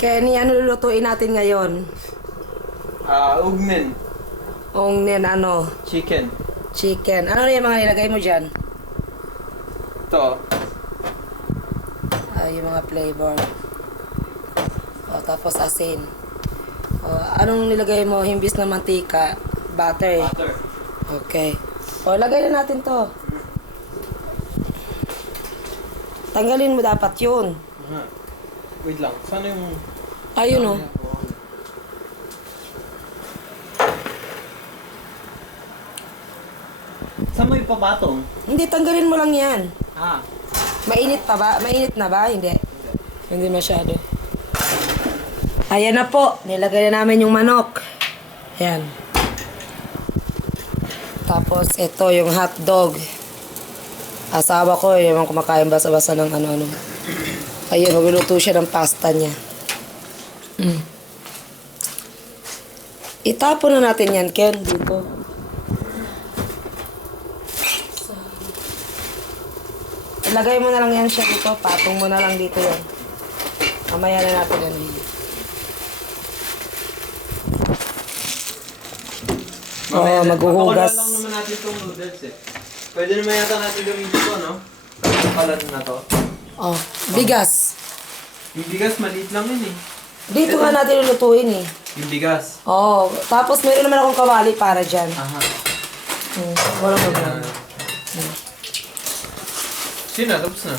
Kenny, ano lulutuin natin ngayon? Ugnen. Ongnen, ano? Chicken. Chicken. Ano na yung mga nilagay mo dyan? Ito. Yung mga flavor. O, tapos asin. O, anong nilagay mo? Himbis na mantika? Butter. Butter. Okay. O, lagay na natin to. Tanggalin mo dapat yun. Aha. Wait lang. Sana yung... Ayun o. Saan mo ipapatong? Hindi, tanggalin mo lang yan. Mainit pa ba? Mainit na ba? Hindi. Hindi masyado. Ayan na po. Nilagay na namin yung manok. Ayan. Tapos, ito yung hotdog. Asawa ko, yung kumakain basa-basa ng ano-ano. Ayun, magluluto siya ng pasta niya. Itapon na natin yan, Ken, dito. Ilagay mo na lang yan siya dito. Patong mo na lang dito yan. Mamaya na natin yan. Oo, maghuhugas. Pakulan lang naman natin itong noodles eh. Pwede naman yata natin gamitin ito, no? Kalan na to. Oh, bigas. Yung bigas, maliit lang yun eh. Dito nga natin lulutuin eh. Yung bigas. Oo. Tapos meron naman akong kawali para dyan. Aha. Walang problema. Sino? Tapos na.